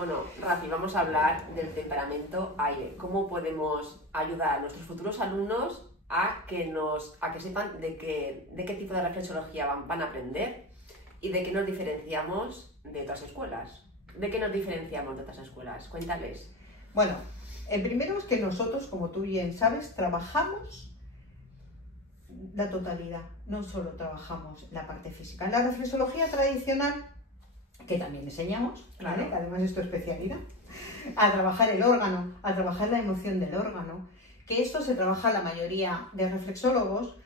Bueno, Rafi, vamos a hablar del temperamento aire. ¿Cómo podemos ayudar a nuestros futuros alumnos a que sepan de qué tipo de reflexología van a aprender y de qué nos diferenciamos de otras escuelas? ¿De qué nos diferenciamos de otras escuelas? Cuéntales. Bueno, el primero es que nosotros, como tú bien sabes, trabajamos la totalidad, no solo trabajamos la parte física. En la reflexología tradicional, que también enseñamos, ¿vale? Claro. Además es tu especialidad, a trabajar el órgano, a trabajar la emoción del órgano, que esto se trabaja la mayoría de reflexólogos,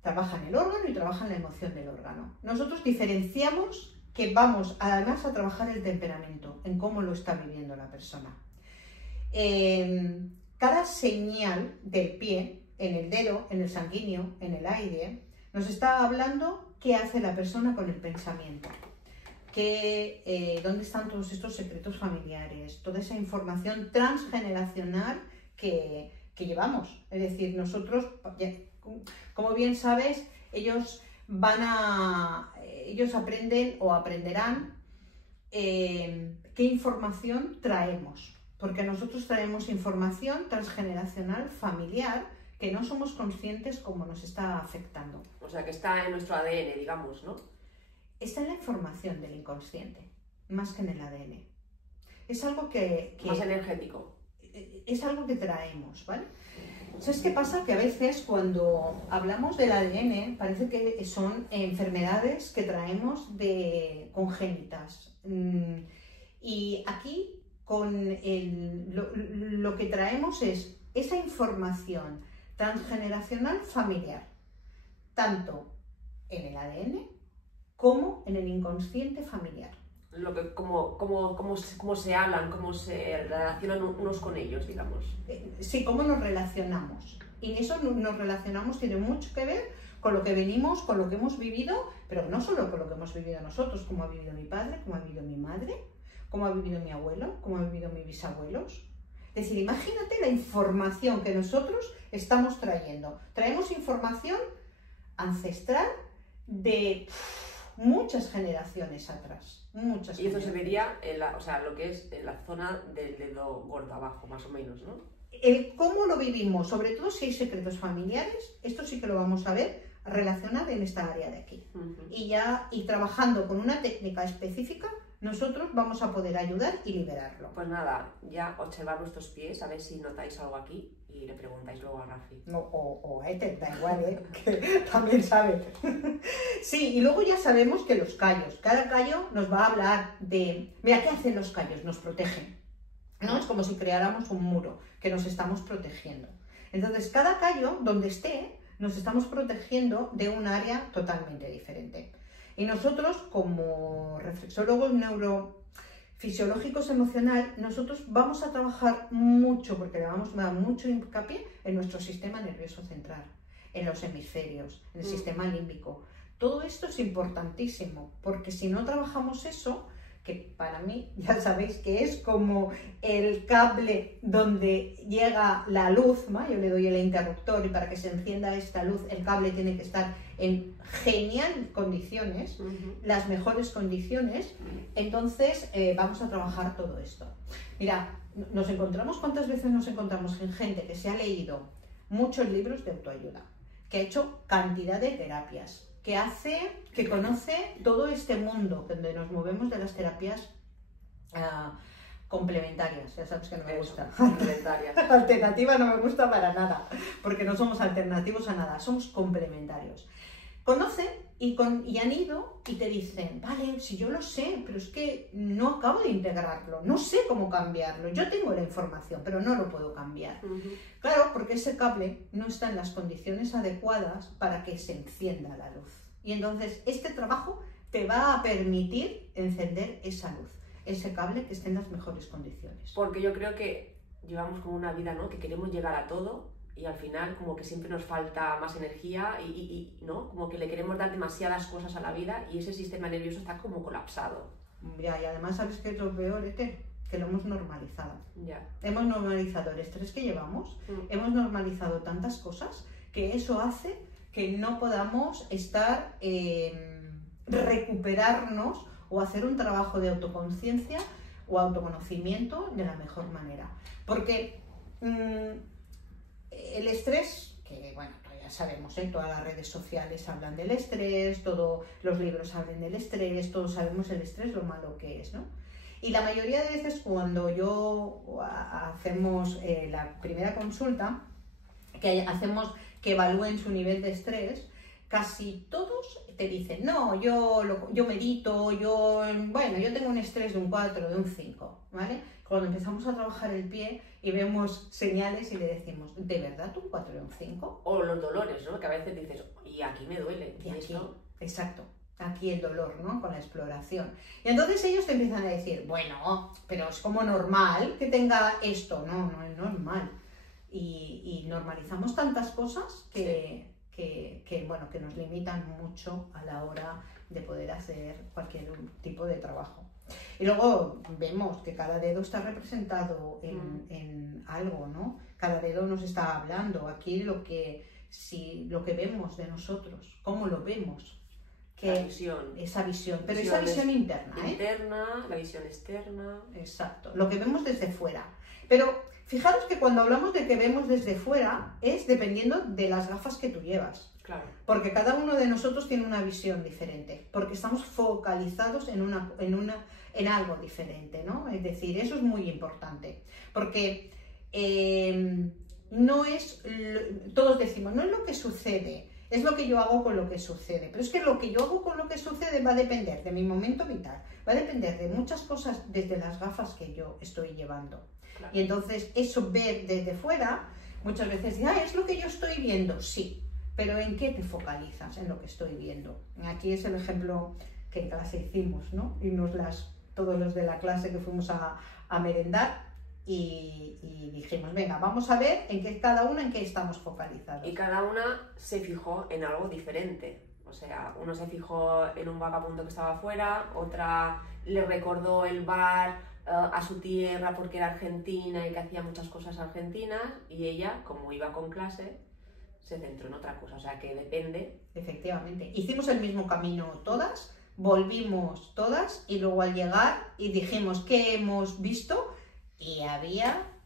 trabajan el órgano y trabajan la emoción del órgano. Nosotros diferenciamos que vamos además a trabajar el temperamento, en cómo lo está viviendo la persona. Cada señal del pie, en el dedo, en el sanguíneo, en el aire, nos está hablando qué hace la persona con el pensamiento. Dónde están todos estos secretos familiares, toda esa información transgeneracional que llevamos. Es decir, nosotros, como bien sabes, ellos aprenden o aprenderán qué información traemos, porque nosotros traemos información transgeneracional familiar que no somos conscientes cómo nos está afectando. O sea, que está en nuestro ADN, digamos, ¿no? Está en la información del inconsciente, más que en el ADN. Es algo que más energético. Es algo que traemos, ¿vale? ¿Sabes qué pasa? Que a veces cuando hablamos del ADN parece que son enfermedades que traemos congénitas. Y aquí lo que traemos es esa información transgeneracional familiar, tanto en el ADN como en el inconsciente familiar. Cómo se hablan, cómo se relacionan unos con ellos, digamos. Sí, cómo nos relacionamos. Y eso nos relacionamos tiene mucho que ver con lo que venimos, con lo que hemos vivido, pero no solo con lo que hemos vivido nosotros, cómo ha vivido mi padre, cómo ha vivido mi madre, cómo ha vivido mi abuelo, cómo han vivido mis bisabuelos. Es decir, imagínate la información que nosotros estamos trayendo. Traemos información ancestral de muchas generaciones atrás. Y eso se vería lo que es en la zona del dedo gordo abajo, más o menos, ¿no? El cómo lo vivimos, sobre todo si hay secretos familiares, esto sí que lo vamos a ver relacionado en esta área de aquí. Y trabajando con una técnica específica, nosotros vamos a poder ayudar y liberarlo. Pues nada, ya observar vuestros pies, a ver si notáis algo aquí y le preguntáis luego a Rafi. No, o a Ethel, da igual, que también sabe. Sí, y luego ya sabemos que los callos, cada callo nos va a hablar de, mira, ¿qué hacen los callos? Nos protegen, ¿no? Es como si creáramos un muro que nos estamos protegiendo. Entonces, cada callo, donde esté, nos estamos protegiendo de un área totalmente diferente. Y nosotros, como reflexólogos neurofisiológicos emocional, nosotros vamos a trabajar mucho, porque le vamos a dar mucho hincapié en nuestro sistema nervioso central, en los hemisferios, en el sistema límbico. Todo esto es importantísimo, porque si no trabajamos eso, que para mí ya sabéis que es como el cable donde llega la luz, ¿no? Yo le doy el interruptor y para que se encienda esta luz el cable tiene que estar en genial condiciones, las mejores condiciones. Entonces vamos a trabajar todo esto. Mira, ¿cuántas veces nos encontramos en gente que se ha leído muchos libros de autoayuda, que ha hecho cantidad de terapias, que conoce todo este mundo donde nos movemos de las terapias complementarias? Ya sabes que no me gusta. Complementarias. Alternativa no me gusta para nada, porque no somos alternativos a nada, somos complementarios. Conocen y han ido y te dicen, vale, si yo lo sé, pero es que no acabo de integrarlo, no sé cómo cambiarlo, yo tengo la información, pero no lo puedo cambiar. Claro, porque ese cable no está en las condiciones adecuadas para que se encienda la luz. Y entonces este trabajo te va a permitir encender esa luz, ese cable que esté en las mejores condiciones. Porque yo creo que llevamos como una vida, ¿no?, que queremos llegar a todo y al final como que siempre nos falta más energía ¿no?, como que le queremos dar demasiadas cosas a la vida y ese sistema nervioso está como colapsado. Ya, y además, ¿sabes qué es lo peor, Ete? Que lo hemos normalizado. Ya. Hemos normalizado el estrés que llevamos, hemos normalizado tantas cosas que eso hace que no podamos recuperarnos o hacer un trabajo de autoconciencia o autoconocimiento de la mejor manera. Porque el estrés, que bueno, ya sabemos, todas las redes sociales hablan del estrés, todos los libros hablan del estrés, todos sabemos el estrés, lo malo que es, ¿no? Y la mayoría de veces cuando hacemos la primera consulta, que hacemos que evalúen su nivel de estrés, casi todos te dicen, no, yo medito, yo tengo un estrés de un 4, de un 5, ¿vale? Cuando empezamos a trabajar el pie y vemos señales y le decimos, ¿de verdad un 4 y un 5? O los dolores, ¿no? Que a veces dices, y aquí me duele. Y aquí, exacto, aquí el dolor, ¿no? Con la exploración. Y entonces ellos te empiezan a decir, bueno, pero es como normal que tenga esto. No, no es normal. Y normalizamos tantas cosas que nos limitan mucho a la hora de poder hacer cualquier tipo de trabajo. Y luego vemos que cada dedo está representado en algo, ¿no? Cada dedo nos está hablando. Aquí lo que vemos de nosotros, cómo lo vemos. La visión. Esa visión, pero esa visión interna, interna, la visión externa. Exacto, lo que vemos desde fuera. Pero fijaros que cuando hablamos de que vemos desde fuera es dependiendo de las gafas que tú llevas. Claro. Porque cada uno de nosotros tiene una visión diferente, porque estamos focalizados en algo diferente, ¿no? Es decir, eso es muy importante, porque no es, todos decimos, no es lo que sucede, es lo que yo hago con lo que sucede, pero es que lo que yo hago con lo que sucede va a depender de mi momento vital, va a depender de muchas cosas desde las gafas que yo estoy llevando. Claro. Y entonces eso ver desde fuera, muchas veces dicen, es lo que yo estoy viendo, sí. Pero ¿en qué te focalizas en lo que estoy viendo? Aquí es el ejemplo que en clase hicimos, ¿no? Y todos los de la clase que fuimos a merendar y dijimos, venga, vamos a ver cada una en qué estamos focalizados. Y cada una se fijó en algo diferente. O sea, uno se fijó en un vagabundo que estaba afuera, otra le recordó el bar a su tierra porque era argentina y que hacía muchas cosas argentinas, y ella, como iba con clase, se centró en otra cosa, o sea que depende. Efectivamente, hicimos el mismo camino todas, volvimos todas y luego al llegar y dijimos qué hemos visto y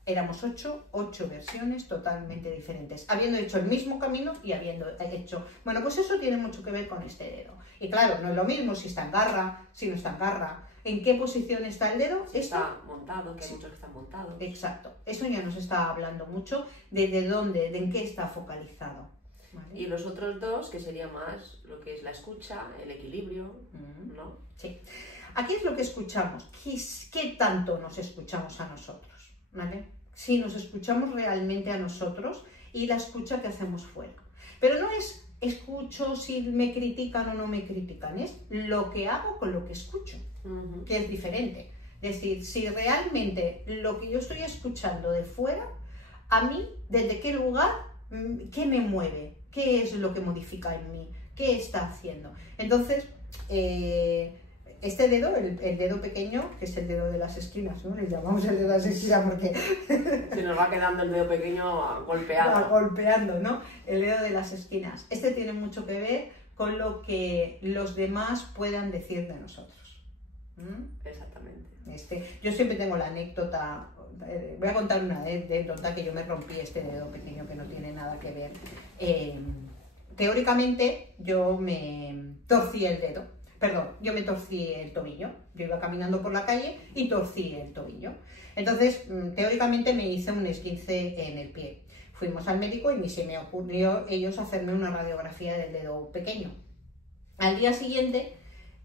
éramos 8 versiones totalmente diferentes, habiendo hecho el mismo camino y habiendo hecho, bueno, pues eso tiene mucho que ver con este dedo. Y claro, no es lo mismo si está en garra, si no está en garra, en qué posición está el dedo. Si está montado, que hay muchos que están montados. Exacto, eso ya nos está hablando mucho de dónde, de en qué está focalizado. ¿Vale? Y los otros dos, que sería más lo que es la escucha, el equilibrio, ¿no? Sí. Aquí es lo que escuchamos. ¿Qué tanto nos escuchamos a nosotros? ¿Vale? Si nos escuchamos realmente a nosotros y la escucha que hacemos fuera. Pero no es escucho si me critican o no me critican, es lo que hago con lo que escucho, que es diferente. Es decir, si realmente lo que yo estoy escuchando de fuera, a mí, ¿desde qué lugar? ¿Qué me mueve? ¿Qué es lo que modifica en mí? ¿Qué está haciendo? Entonces, este dedo, el dedo pequeño, que es el dedo de las esquinas, ¿no? Le llamamos el dedo de las esquinas porque se nos va quedando el dedo pequeño golpeado. Golpeando, ¿no? El dedo de las esquinas. Este tiene mucho que ver con lo que los demás puedan decir de nosotros. Exactamente. Yo siempre tengo la anécdota, voy a contar una anécdota que yo me rompí este dedo pequeño que no tiene nada que ver. Teóricamente yo me torcí el dedo. Perdón, yo me torcí el tobillo. Yo iba caminando por la calle y torcí el tobillo. Entonces, teóricamente me hice un esguince en el pie. Fuimos al médico y se me ocurrió ellos hacerme una radiografía del dedo pequeño. Al día siguiente,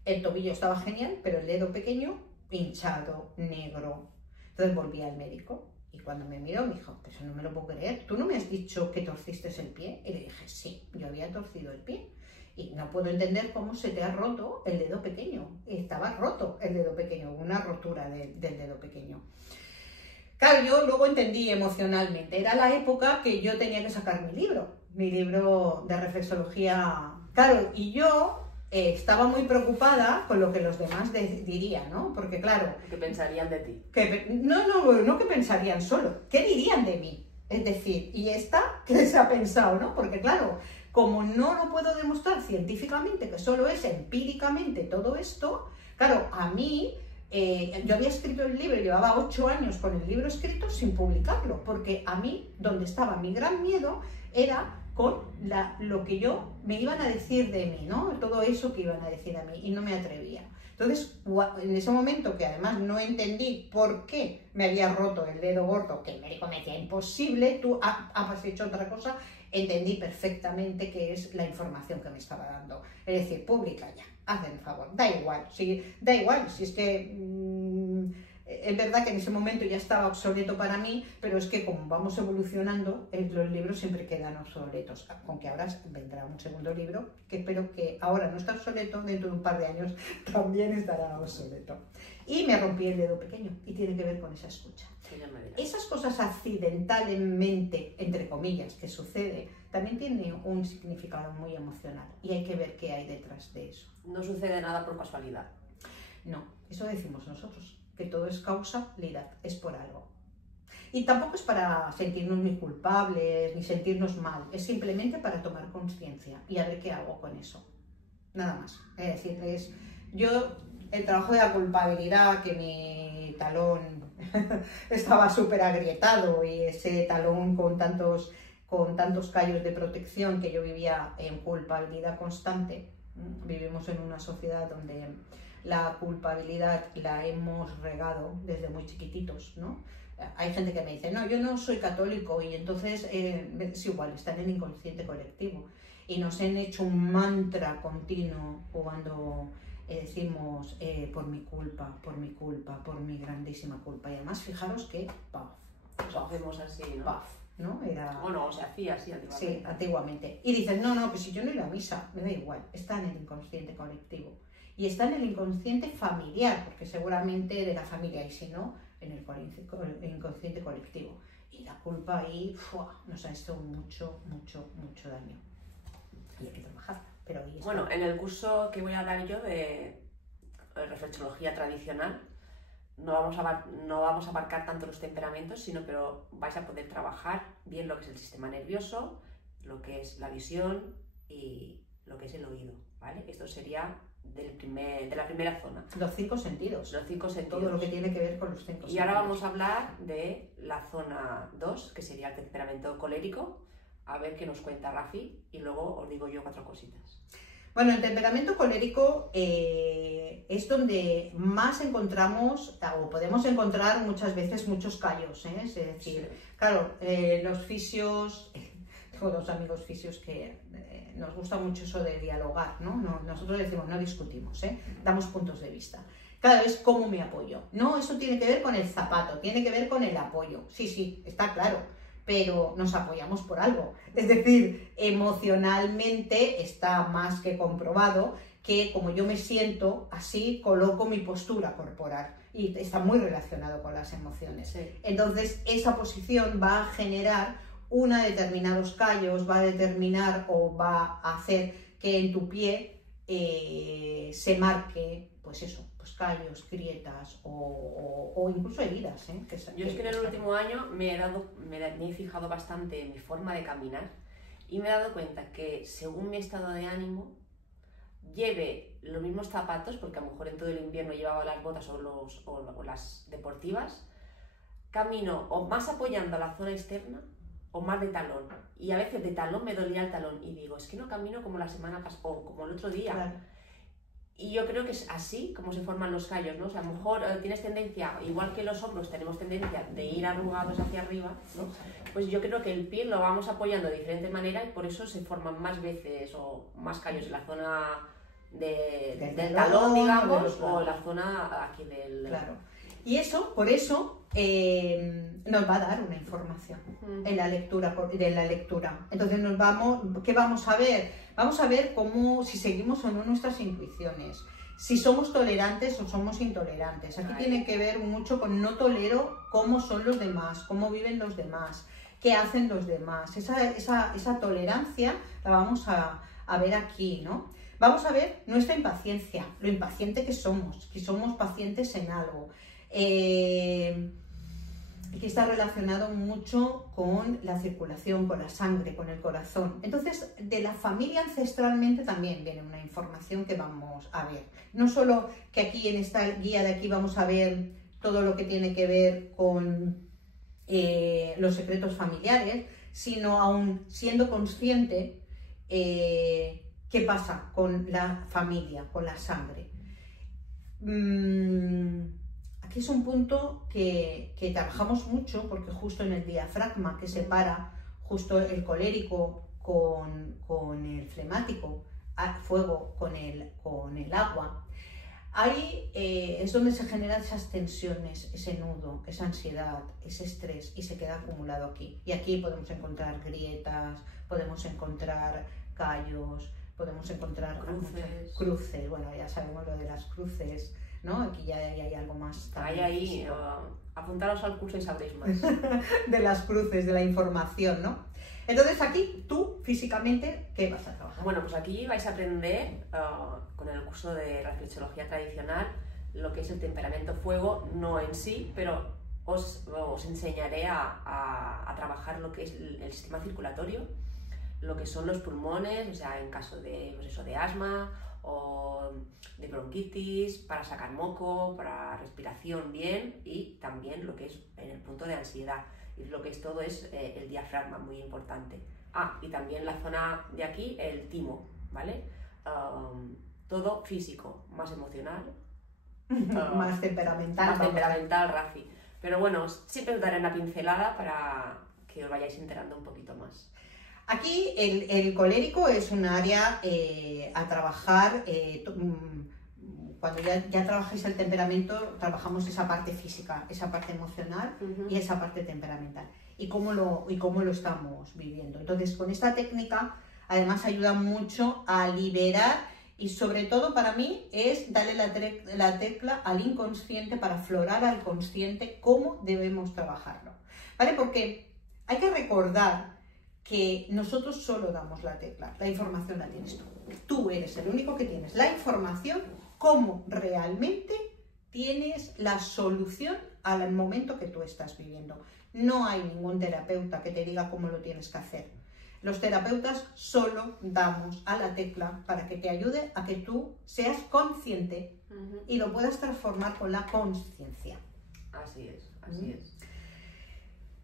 el tobillo estaba genial, pero el dedo pequeño, hinchado, negro. Entonces volví al médico y cuando me miró me dijo, pero no me lo puedo creer, ¿tú no me has dicho que torciste el pie? Y le dije, sí, yo había torcido el pie. Y no puedo entender cómo se te ha roto el dedo pequeño. Estaba roto el dedo pequeño, una rotura del dedo pequeño. Claro, yo luego entendí emocionalmente. Era la época que yo tenía que sacar mi libro de reflexología. Claro, y yo estaba muy preocupada con lo que los demás dirían, ¿no? Porque claro... ¿Qué pensarían de ti? No que pensarían solo. ¿Qué dirían de mí? Es decir, ¿y esta qué se ha pensado, no? Porque claro... Como no lo puedo demostrar científicamente, que solo es empíricamente todo esto, claro, a mí yo había escrito el libro, llevaba 8 años con el libro escrito sin publicarlo, porque a mí, donde estaba mi gran miedo, era con lo que me iban a decir de mí, ¿no? Todo eso que iban a decir a mí, y no me atrevía. Entonces, en ese momento, que además no entendí por qué me había roto el dedo gordo, que el médico me decía imposible, tú has hecho otra cosa, entendí perfectamente qué es la información que me estaba dando. Es decir, pública ya, hazme un favor, da igual, si es que es verdad que en ese momento ya estaba obsoleto para mí, pero es que como vamos evolucionando, los libros siempre quedan obsoletos, con que ahora vendrá un segundo libro, que espero que ahora no está obsoleto, dentro de un par de años también estará obsoleto. Y me rompí el dedo pequeño, y tiene que ver con esa escucha. Esas cosas accidentalmente, entre comillas, que sucede, también tiene un significado muy emocional, y hay que ver qué hay detrás de eso. No sucede nada por casualidad. No, eso decimos nosotros, que todo es causalidad, es por algo. Y tampoco es para sentirnos ni culpables, ni sentirnos mal, es simplemente para tomar conciencia y a ver qué hago con eso. Nada más. Es decir, el trabajo de la culpabilidad, que mi talón estaba súper agrietado y ese talón con tantos callos de protección, que yo vivía en culpabilidad constante. Vivimos en una sociedad donde la culpabilidad la hemos regado desde muy chiquititos, ¿no? Hay gente que me dice, no, yo no soy católico, y entonces es igual, está en el inconsciente colectivo. Y nos han hecho un mantra continuo cuando decimos por mi culpa, por mi grandísima culpa. Y además, fijaros que, Lo hacemos así, ¿no? ¿no? Bueno, se hacía así antiguamente. Sí, antiguamente. Y dices, no, pues si yo no iba a misa, me da igual, está en el inconsciente colectivo. Y está en el inconsciente familiar, porque seguramente de la familia, y si no, en el inconsciente colectivo. Y la culpa ahí nos ha hecho mucho daño. Y hay que trabajar, pero ahí está. Bueno, en el curso que voy a dar yo de reflexología tradicional, no vamos a abarcar tanto los temperamentos, pero vais a poder trabajar bien lo que es el sistema nervioso, lo que es la visión y lo que es el oído, ¿vale? Esto sería de la primera zona. Los 5 sentidos. Los 5 sentidos. Todo lo que tiene que ver con los 5 sentidos. Y ahora vamos a hablar de la zona 2, que sería el temperamento colérico. A ver qué nos cuenta Rafi y luego os digo yo 4 cositas. Bueno, el temperamento colérico es donde más encontramos, o podemos encontrar muchas veces, muchos callos, ¿eh? Es decir, sí. Claro, los fisios, tengo 2 amigos fisios que nos gusta mucho eso de dialogar, ¿no? Nosotros decimos, no discutimos, damos puntos de vista. Cada vez cómo me apoyo. No, eso tiene que ver con el zapato, tiene que ver con el apoyo. Sí, está claro, pero nos apoyamos por algo. Es decir, emocionalmente está más que comprobado que como yo me siento, así coloco mi postura corporal. Y está muy relacionado con las emociones. Sí. Entonces, esa posición va a generar determinados callos, va a determinar o va a hacer que en tu pie se marque, pues eso, pues callos, grietas o incluso heridas. Yo es que en el último año me he fijado bastante en mi forma de caminar y me he dado cuenta que según mi estado de ánimo, lleve los mismos zapatos, porque a lo mejor en todo el invierno llevaba las botas o las deportivas, camino o más apoyando a la zona externa o más de talón, y a veces de talón me dolía el talón y digo, es que no camino como la semana pasada o como el otro día. Claro. Y yo creo que es así como se forman los callos, ¿no? O sea, a lo mejor tienes tendencia, igual que los hombros tenemos tendencia de ir arrugados hacia arriba, ¿no? Pues yo creo que el pie lo vamos apoyando de diferente manera y por eso se forman más veces o más callos en la zona del talón, digamos, o la zona aquí del... Claro. Y eso, por eso, nos va a dar una información en la lectura, Entonces ¿qué vamos a ver? Vamos a ver si seguimos o no nuestras intuiciones, si somos tolerantes o somos intolerantes. Aquí tiene que ver mucho con no tolero cómo son los demás, cómo viven los demás, qué hacen los demás. Esa tolerancia la vamos a ver aquí, ¿no? Vamos a ver nuestra impaciencia, lo impaciente que somos pacientes en algo. está relacionado mucho con la circulación, con la sangre, con el corazón. Entonces, de la familia ancestralmente también viene una información que vamos a ver. No solo que aquí en esta guía de aquí vamos a ver todo lo que tiene que ver con los secretos familiares, sino aún siendo consciente qué pasa con la familia, con la sangre. Aquí es un punto que trabajamos mucho porque justo en el diafragma que separa justo el colérico con el flemático, fuego con el agua, ahí es donde se generan esas tensiones, ese nudo, esa ansiedad, ese estrés y se queda acumulado aquí. Y aquí podemos encontrar grietas, podemos encontrar callos, podemos encontrar cruces. Bueno, ya sabemos lo de las cruces, ¿no? Aquí ya hay algo más. Ahí, apuntaros al curso y sabréis más. De las cruces, de la información, ¿no? Entonces aquí, tú, físicamente, ¿qué vas a trabajar? Bueno, pues aquí vais a aprender, con el curso de reflexología tradicional, lo que es el temperamento fuego, no en sí, pero os enseñaré a trabajar lo que es el sistema circulatorio, lo que son los pulmones, o sea, en caso de, pues eso, de asma o de bronquitis, para sacar moco, para respiración bien, y también lo que es en el punto de ansiedad, y lo que es todo es el diafragma, muy importante. Y también la zona de aquí, el timo, ¿vale? Todo físico, más emocional. Más temperamental. Más temperamental, Rafi. Pero bueno, siempre os daré una pincelada para que os vayáis enterando un poquito más. Aquí el colérico es un área a trabajar, cuando ya trabajáis el temperamento, trabajamos esa parte física, esa parte emocional y esa parte temperamental. Y cómo lo estamos viviendo. Entonces, con esta técnica, además ayuda mucho a liberar y sobre todo para mí es darle la tecla al inconsciente para aflorar al consciente cómo debemos trabajarlo, ¿vale? Porque hay que recordar que nosotros solo damos la tecla, la información la tienes tú. Tú eres el único que tienes la información, cómo realmente tienes la solución al momento que tú estás viviendo. No hay ningún terapeuta que te diga cómo lo tienes que hacer. Los terapeutas solo damos a la tecla para que te ayude a que tú seas consciente y lo puedas transformar con la conciencia. Así es, así es.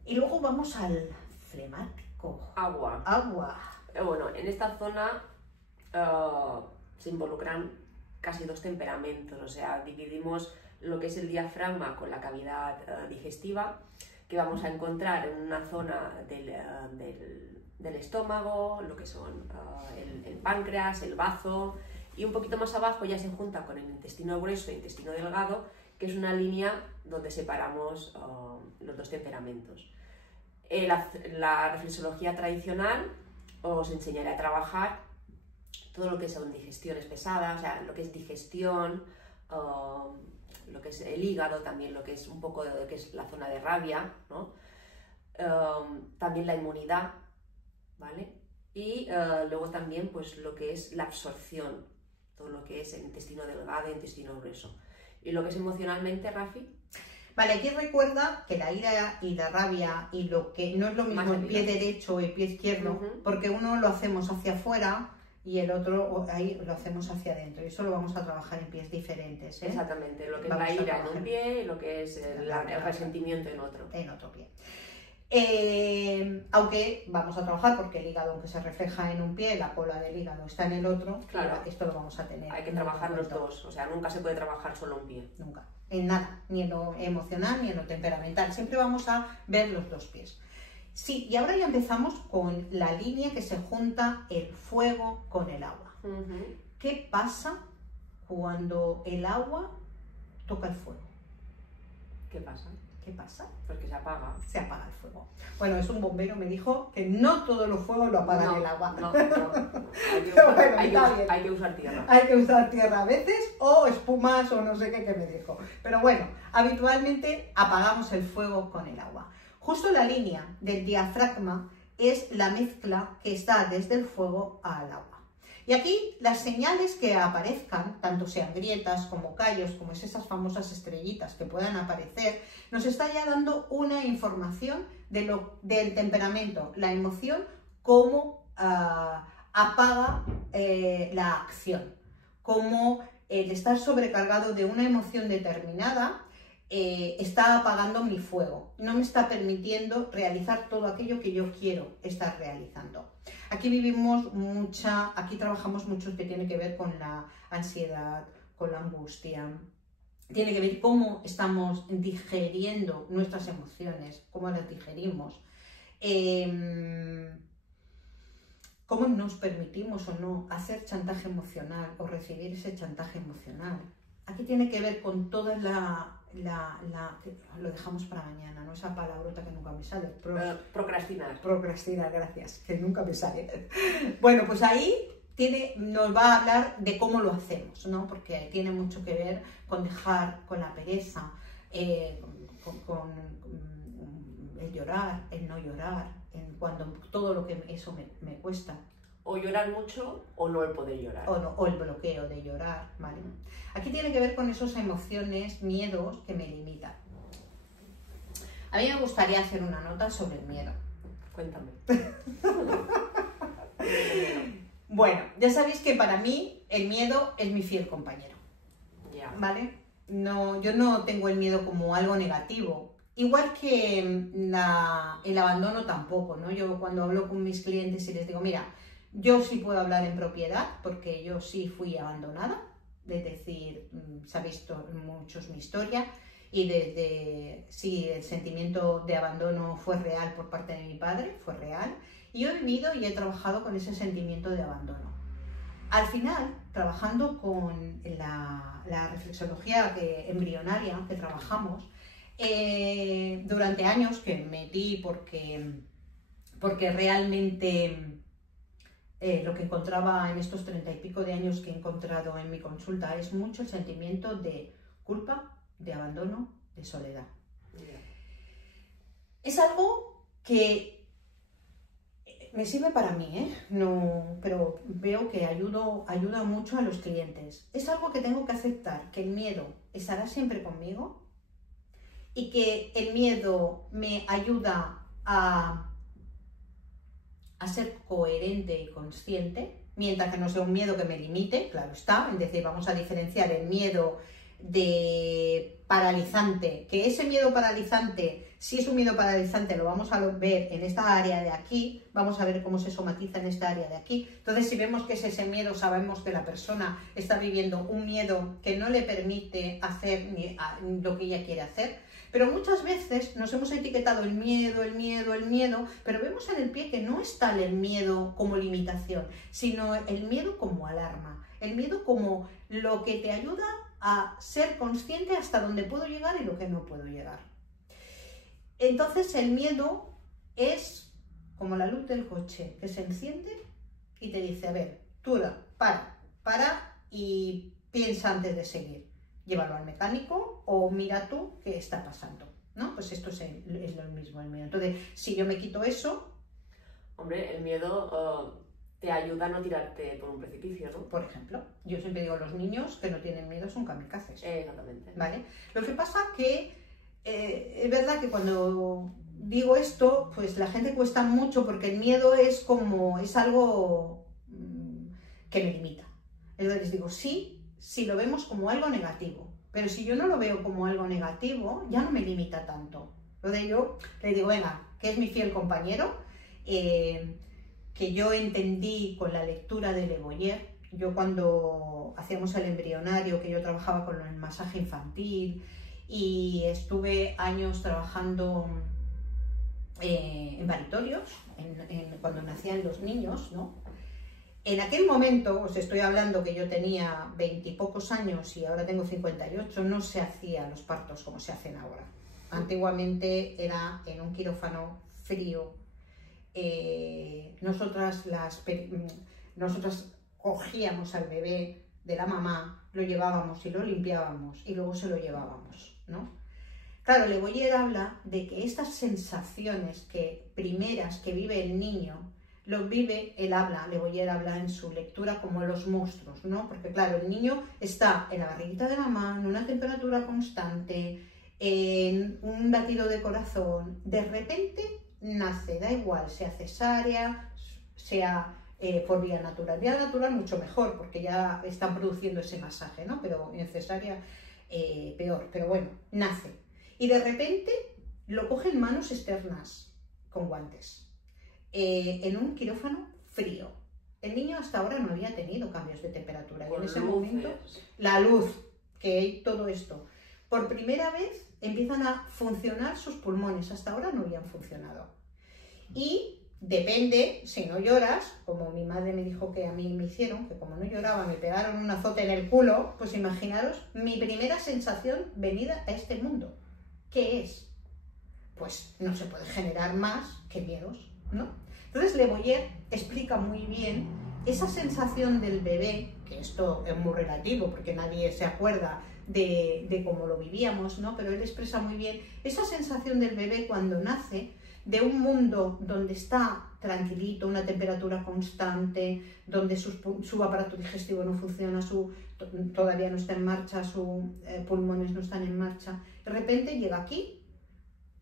Y luego vamos al flemático. Agua. Bueno, en esta zona se involucran casi dos temperamentos, o sea, dividimos lo que es el diafragma con la cavidad digestiva, que vamos a encontrar en una zona del estómago, lo que son el páncreas, el bazo, y un poquito más abajo ya se junta con el intestino grueso e intestino delgado, que es una línea donde separamos los dos temperamentos. La reflexología tradicional os enseñaré a trabajar todo lo que son digestiones pesadas, o sea, lo que es digestión, lo que es el hígado, también lo que es un poco de lo que es la zona de rabia, ¿no? También la inmunidad, ¿vale? Y luego también pues lo que es la absorción, todo lo que es el intestino delgado e intestino grueso. Y lo que es emocionalmente, Rafi. Vale, aquí recuerda que la ira y la rabia y lo que no es lo mismo el pie derecho y el pie izquierdo, porque uno lo hacemos hacia afuera y el otro ahí lo hacemos hacia adentro. Y eso lo vamos a trabajar en pies diferentes, ¿eh? Exactamente, lo que es la ira en un pie y lo que es el resentimiento en otro. En otro pie. Aunque vamos a trabajar porque el hígado, aunque se refleja en un pie, la cola del hígado está en el otro, claro, esto lo vamos a tener. Hay que trabajar los dos, o sea, nunca se puede trabajar solo un pie. Nunca, en nada, ni en lo emocional ni en lo temperamental, siempre vamos a ver los dos pies. Sí, y ahora ya empezamos con la línea que se junta el fuego con el agua. ¿Qué pasa cuando el agua toca el fuego? ¿Qué pasa? ¿Qué pasa? Porque se apaga. Se apaga el fuego. Bueno, es un bombero, me dijo que no todos los fuegos lo apagan el agua. No. Hay que usar tierra. Hay que usar tierra a veces, o espumas, o no sé qué me dijo. Pero bueno, habitualmente apagamos el fuego con el agua. Justo la línea del diafragma es la mezcla que está desde el fuego al agua. Y aquí las señales que aparezcan, tanto sean grietas como callos, como es esas famosas estrellitas que puedan aparecer, nos está ya dando una información del temperamento, la emoción, cómo apaga la acción, cómo el estar sobrecargado de una emoción determinada está apagando mi fuego, no me está permitiendo realizar todo aquello que yo quiero estar realizando. Aquí aquí trabajamos mucho que tiene que ver con la ansiedad, con la angustia, tiene que ver cómo estamos digeriendo nuestras emociones, cómo las digerimos, cómo nos permitimos o no hacer chantaje emocional o recibir ese chantaje emocional. Aquí tiene que ver con toda lo dejamos para mañana, ¿no? Esa palabrota que nunca me sale. Procrastinar. Procrastinar, gracias, que nunca me sale. Bueno, pues ahí nos va a hablar de cómo lo hacemos, ¿no? Porque tiene mucho que ver con dejar, con la pereza, con el llorar, el no llorar, cuando todo lo que eso me cuesta. O llorar mucho o no el poder llorar. O el bloqueo de llorar, ¿vale? Aquí tiene que ver con esas emociones, miedos que me limitan. A mí me gustaría hacer una nota sobre el miedo. Cuéntame. Bueno, ya sabéis que para mí el miedo es mi fiel compañero. Yeah. ¿Vale? No, yo no tengo el miedo como algo negativo. Igual que el abandono tampoco, ¿no? Yo cuando hablo con mis clientes y les digo, mira, yo sí puedo hablar en propiedad porque yo sí fui abandonada, es decir, sabéis muchos mi historia y sí, el sentimiento de abandono fue real por parte de mi padre, fue real, y yo he vivido y he trabajado con ese sentimiento de abandono. Al final, trabajando con la reflexología embrionaria que trabajamos, durante años que metí porque realmente lo que encontraba en estos 30 y pico de años que he encontrado en mi consulta es mucho el sentimiento de culpa, de abandono, de soledad. Es algo que me sirve para mí, no, pero veo que ayuda mucho a los clientes. Es algo que tengo que aceptar, que el miedo estará siempre conmigo y que el miedo me ayuda a ser coherente y consciente, mientras que no sea un miedo que me limite, claro está, es decir, vamos a diferenciar el miedo de paralizante, que ese miedo paralizante, si es un miedo paralizante lo vamos a ver en esta área de aquí, vamos a ver cómo se somatiza en esta área de aquí. Entonces, si vemos que es ese miedo, sabemos que la persona está viviendo un miedo que no le permite hacer lo que ella quiere hacer. Pero muchas veces nos hemos etiquetado el miedo, pero vemos en el pie que no está el miedo como limitación, sino el miedo como alarma, el miedo como lo que te ayuda a ser consciente hasta dónde puedo llegar y lo que no puedo llegar. Entonces el miedo es como la luz del coche que se enciende y te dice, a ver, tú para y piensa antes de seguir. Llévalo al mecánico o mira tú qué está pasando, ¿no? Pues esto es lo mismo el miedo. Entonces, si yo me quito eso... Hombre, el miedo te ayuda a no tirarte por un precipicio, ¿no? Por ejemplo, yo siempre digo, los niños que no tienen miedo son kamikazes. Exactamente. ¿Vale? Lo que pasa que es verdad que cuando digo esto, pues la gente cuesta mucho porque el miedo es algo que me limita. Entonces les digo, sí, si lo vemos como algo negativo, pero si yo no lo veo como algo negativo, ya no me limita tanto. Entonces yo le digo, venga, que es mi fiel compañero, que yo entendí con la lectura de Le Boyer. Yo cuando hacíamos el embrionario, que yo trabajaba con el masaje infantil y estuve años trabajando en paritorios, cuando nacían los niños, ¿no? En aquel momento, os estoy hablando que yo tenía 20 y pocos años y ahora tengo 58, no se hacían los partos como se hacen ahora. Antiguamente era en un quirófano frío. Nosotras cogíamos al bebé de la mamá, lo llevábamos y lo limpiábamos y luego se lo llevábamos, ¿no? Claro, Le Boyer habla de que estas sensaciones primeras que vive el niño lo vive, él habla, Le Boyer habla en su lectura como los monstruos, ¿no? Porque claro, el niño está en la barriguita de mamá, en una temperatura constante, en un latido de corazón, de repente nace, da igual, sea cesárea, sea por vía natural mucho mejor, porque ya están produciendo ese masaje, ¿no? Pero en cesárea peor, pero bueno, nace. Y de repente lo coge en manos externas, con guantes, en un quirófano frío. El niño hasta ahora no había tenido cambios de temperatura, y en ese momento, la luz, que todo esto, por primera vez empiezan a funcionar sus pulmones, hasta ahora no habían funcionado. Y depende, si no lloras, como mi madre me dijo que a mí me hicieron, que como no lloraba me pegaron un azote en el culo, pues imaginaros mi primera sensación venida a este mundo. ¿Qué es? Pues no se puede generar más que miedos, ¿no? Entonces Le Boyer explica muy bien esa sensación del bebé, que esto es muy relativo porque nadie se acuerda de cómo lo vivíamos, ¿no? Pero él expresa muy bien esa sensación del bebé cuando nace, de un mundo donde está tranquilito, una temperatura constante, donde su aparato digestivo no funciona, todavía no está en marcha, sus pulmones no están en marcha. De repente llega aquí,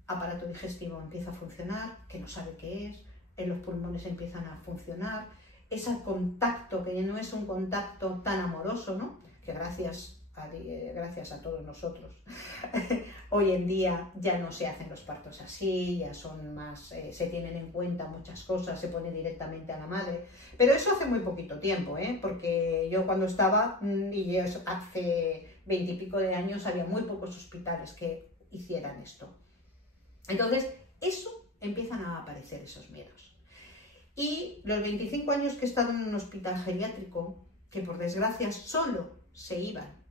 aparato digestivo empieza a funcionar, que no sabe qué es, los pulmones empiezan a funcionar, ese contacto, que ya no es un contacto tan amoroso, ¿no? Que gracias a todos nosotros hoy en día ya no se hacen los partos así, ya son más, se tienen en cuenta muchas cosas, se pone directamente a la madre, pero eso hace muy poquito tiempo, porque yo cuando estaba, y yo hace 20 y pico de años, había muy pocos hospitales que hicieran esto. Entonces eso empiezan a aparecer esos miedos. Y los 25 años que he estado en un hospital geriátrico, que por desgracia solo se iban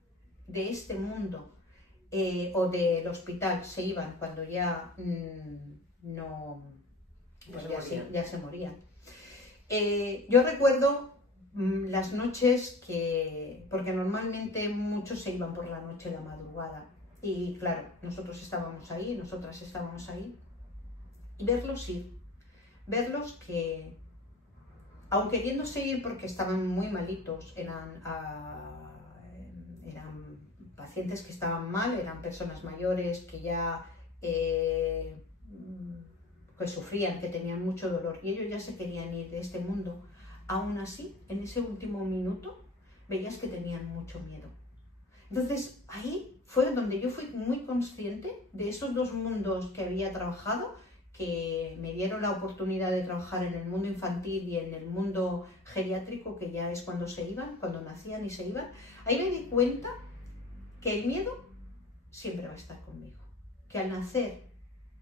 de este mundo o del hospital, se iban cuando ya ya se morían. Yo recuerdo las noches porque normalmente muchos se iban por la noche, la madrugada, y claro, nosotras estábamos ahí, y verlos ir, verlos que, aun queriéndose ir porque estaban muy malitos, eran pacientes que estaban mal, eran personas mayores que ya que sufrían, que tenían mucho dolor, y ellos ya se querían ir de este mundo. Aún así, en ese último minuto, veías que tenían mucho miedo. Entonces, ahí fue donde yo fui muy consciente de esos dos mundos que había trabajado, que me dieron la oportunidad de trabajar en el mundo infantil y en el mundo geriátrico, que ya es cuando se iban, cuando nacían y se iban. Ahí me di cuenta que el miedo siempre va a estar conmigo, que al nacer,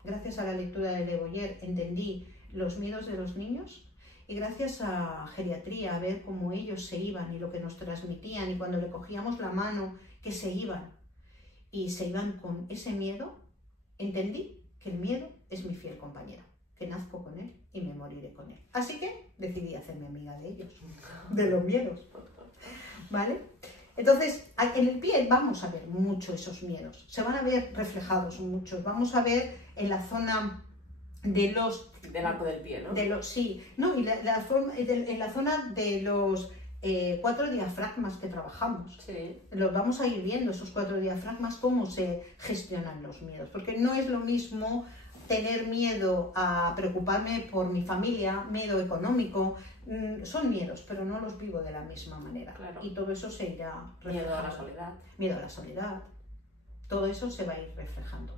gracias a la lectura de Le Boyer, entendí los miedos de los niños, y gracias a geriatría, a ver cómo ellos se iban y lo que nos transmitían, y cuando le cogíamos la mano, que se iban, y se iban con ese miedo, entendí que el miedo es mi fiel compañero, que nazco con él y me moriré con él. Así que decidí hacerme amiga de ellos, de los miedos, ¿vale? Entonces, en el pie vamos a ver mucho esos miedos, se van a ver reflejados muchos, vamos a ver en la zona de los... Del arco del pie, ¿no? En la zona de los 4 diafragmas que trabajamos. Sí. Los vamos a ir viendo, esos 4 diafragmas, cómo se gestionan los miedos, porque no es lo mismo tener miedo a preocuparme por mi familia, miedo económico, son miedos, pero no los vivo de la misma manera. Claro. Y todo eso se irá reflejando. Miedo a la soledad. Miedo a la soledad. Todo eso se va a ir reflejando.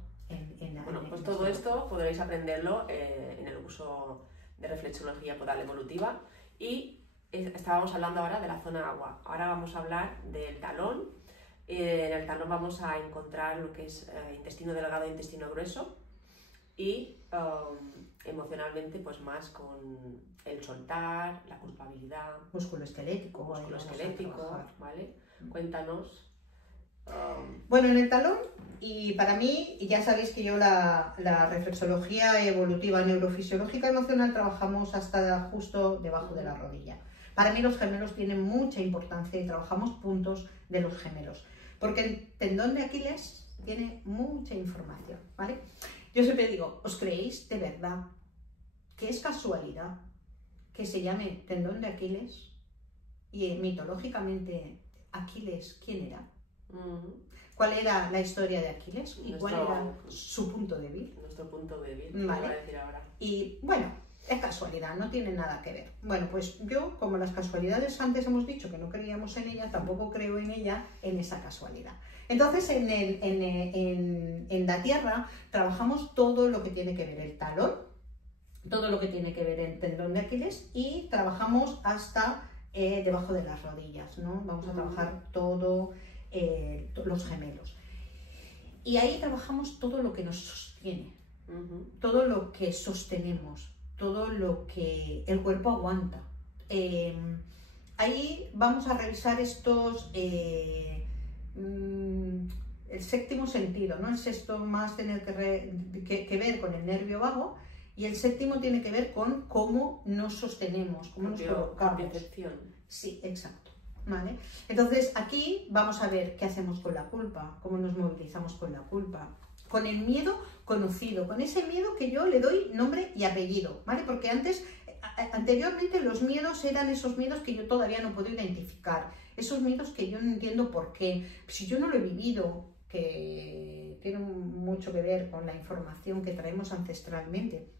Bueno, pues todo esto podréis aprenderlo en el curso de reflexología podal evolutiva, y estábamos hablando ahora de la zona agua. Ahora vamos a hablar del talón. En el talón vamos a encontrar lo que es intestino delgado e intestino grueso, y emocionalmente pues más con el soltar, la culpabilidad, músculo esquelético, ¿vale? Cuéntanos. Bueno, en el talón, y para mí, ya sabéis que yo la reflexología evolutiva neurofisiológica emocional trabajamos hasta justo debajo de la rodilla. Para mí los gemelos tienen mucha importancia y trabajamos puntos de los gemelos, porque el tendón de Aquiles tiene mucha información, ¿vale? Yo siempre digo, ¿os creéis de verdad que es casualidad que se llame tendón de Aquiles y mitológicamente Aquiles, ¿quién era? ¿Cuál era la historia de Aquiles y cuál era su punto débil? Nuestro punto débil, vale. Voy a decir ahora. Y bueno, es casualidad, no tiene nada que ver. Bueno, pues yo, como las casualidades antes hemos dicho que no creíamos en ella, tampoco creo en ella, en esa casualidad. Entonces, en la Tierra trabajamos todo lo que tiene que ver el talón, todo lo que tiene que ver el tendón de Aquiles y trabajamos hasta debajo de las rodillas, ¿no? Vamos a trabajar todo, los gemelos. Y ahí trabajamos todo lo que nos sostiene, todo lo que sostenemos, todo lo que el cuerpo aguanta. Ahí vamos a revisar estos, el séptimo sentido, ¿no? El sexto más tiene que ver con el nervio vago y el séptimo tiene que ver con cómo nos sostenemos, cómo nos colocamos. Sí, exacto. ¿Vale? Entonces aquí vamos a ver qué hacemos con la culpa, cómo nos movilizamos con la culpa, con el miedo conocido, con ese miedo que yo le doy nombre y apellido, ¿vale? Porque anteriormente los miedos eran esos miedos que yo todavía no puedo identificar, esos miedos que yo no entiendo por qué, si yo no lo he vivido, que tiene mucho que ver con la información que traemos ancestralmente,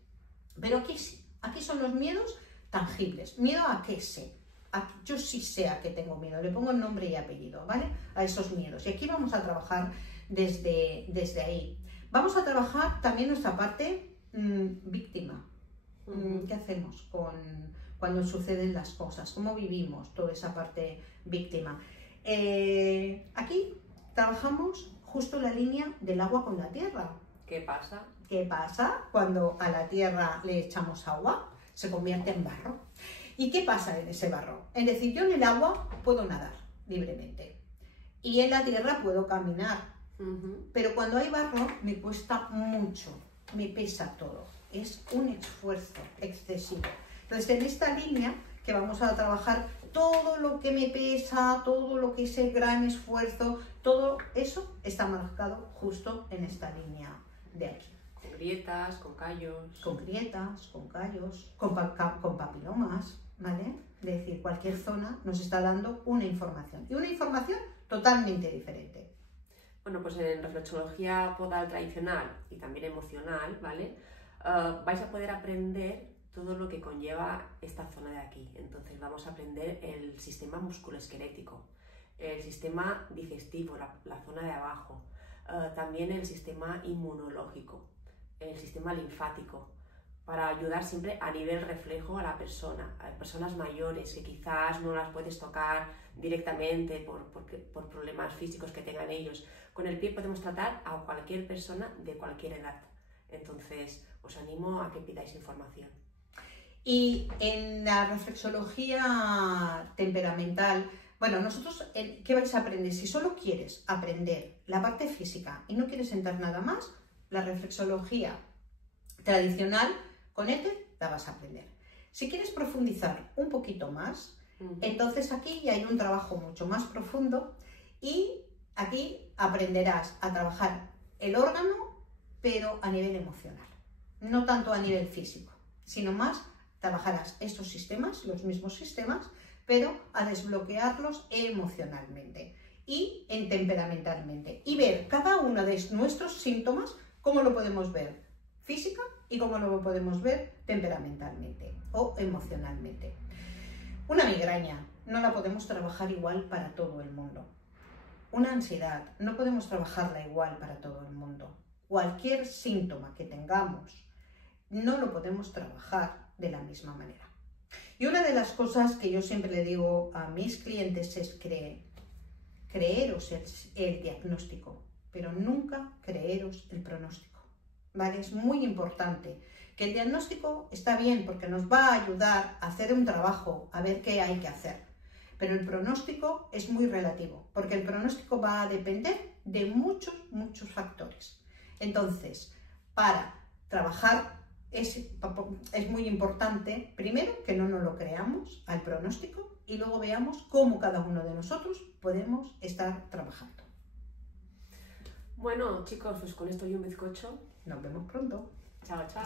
pero aquí sí, aquí son los miedos tangibles, miedo a qué sé. Yo sí sé a qué tengo miedo, le pongo el nombre y apellido, ¿vale? A esos miedos. Y aquí vamos a trabajar desde ahí. Vamos a trabajar también nuestra parte víctima. ¿Qué hacemos cuando suceden las cosas? ¿Cómo vivimos toda esa parte víctima? Aquí trabajamos justo la línea del agua con la tierra. ¿Qué pasa? ¿Qué pasa cuando a la tierra le echamos agua? Se convierte en barro. ¿Y qué pasa en ese barro? Es decir, yo en el agua puedo nadar libremente y en la tierra puedo caminar, pero cuando hay barro me cuesta mucho, me pesa todo, es un esfuerzo excesivo. Entonces en esta línea que vamos a trabajar todo lo que me pesa, todo lo que es el gran esfuerzo, todo eso está marcado justo en esta línea de aquí. Con grietas, con callos. Con grietas, con callos, con papilomas, ¿vale? Es decir, cualquier zona nos está dando una información. Y una información totalmente diferente. Bueno, pues en reflexología podal tradicional y también emocional, ¿vale? Vais a poder aprender todo lo que conlleva esta zona de aquí. Entonces vamos a aprender el sistema musculoesquelético, el sistema digestivo, la zona de abajo, también el sistema inmunológico, el sistema linfático, para ayudar siempre a nivel reflejo a la persona, a personas mayores que quizás no las puedes tocar directamente por problemas físicos que tengan ellos. Con el pie podemos tratar a cualquier persona de cualquier edad. Entonces os animo a que pidáis información. Y en la reflexología temperamental, bueno, nosotros, ¿qué vais a aprender? Si solo quieres aprender la parte física y no quieres entrar nada más, la reflexología tradicional con éter la vas a aprender. Si quieres profundizar un poquito más, entonces aquí ya hay un trabajo mucho más profundo y aquí aprenderás a trabajar el órgano, pero a nivel emocional. No tanto a nivel físico, sino más trabajarás estos sistemas, los mismos sistemas, pero a desbloquearlos emocionalmente y temperamentalmente. Y ver cada uno de nuestros síntomas, cómo lo podemos ver física y cómo lo podemos ver temperamentalmente o emocionalmente. Una migraña no la podemos trabajar igual para todo el mundo. Una ansiedad no podemos trabajarla igual para todo el mundo. Cualquier síntoma que tengamos no lo podemos trabajar de la misma manera. Y una de las cosas que yo siempre le digo a mis clientes es creeros el diagnóstico, pero nunca creeros el pronóstico. ¿Vale? Es muy importante que el diagnóstico está bien porque nos va a ayudar a hacer un trabajo, a ver qué hay que hacer. Pero el pronóstico es muy relativo, porque el pronóstico va a depender de muchos factores. Entonces, para trabajar es muy importante, primero, que no nos lo creamos al pronóstico y luego veamos cómo cada uno de nosotros podemos estar trabajando. Bueno, chicos, pues con esto y un bizcocho. Nos vemos pronto. Chao, chao.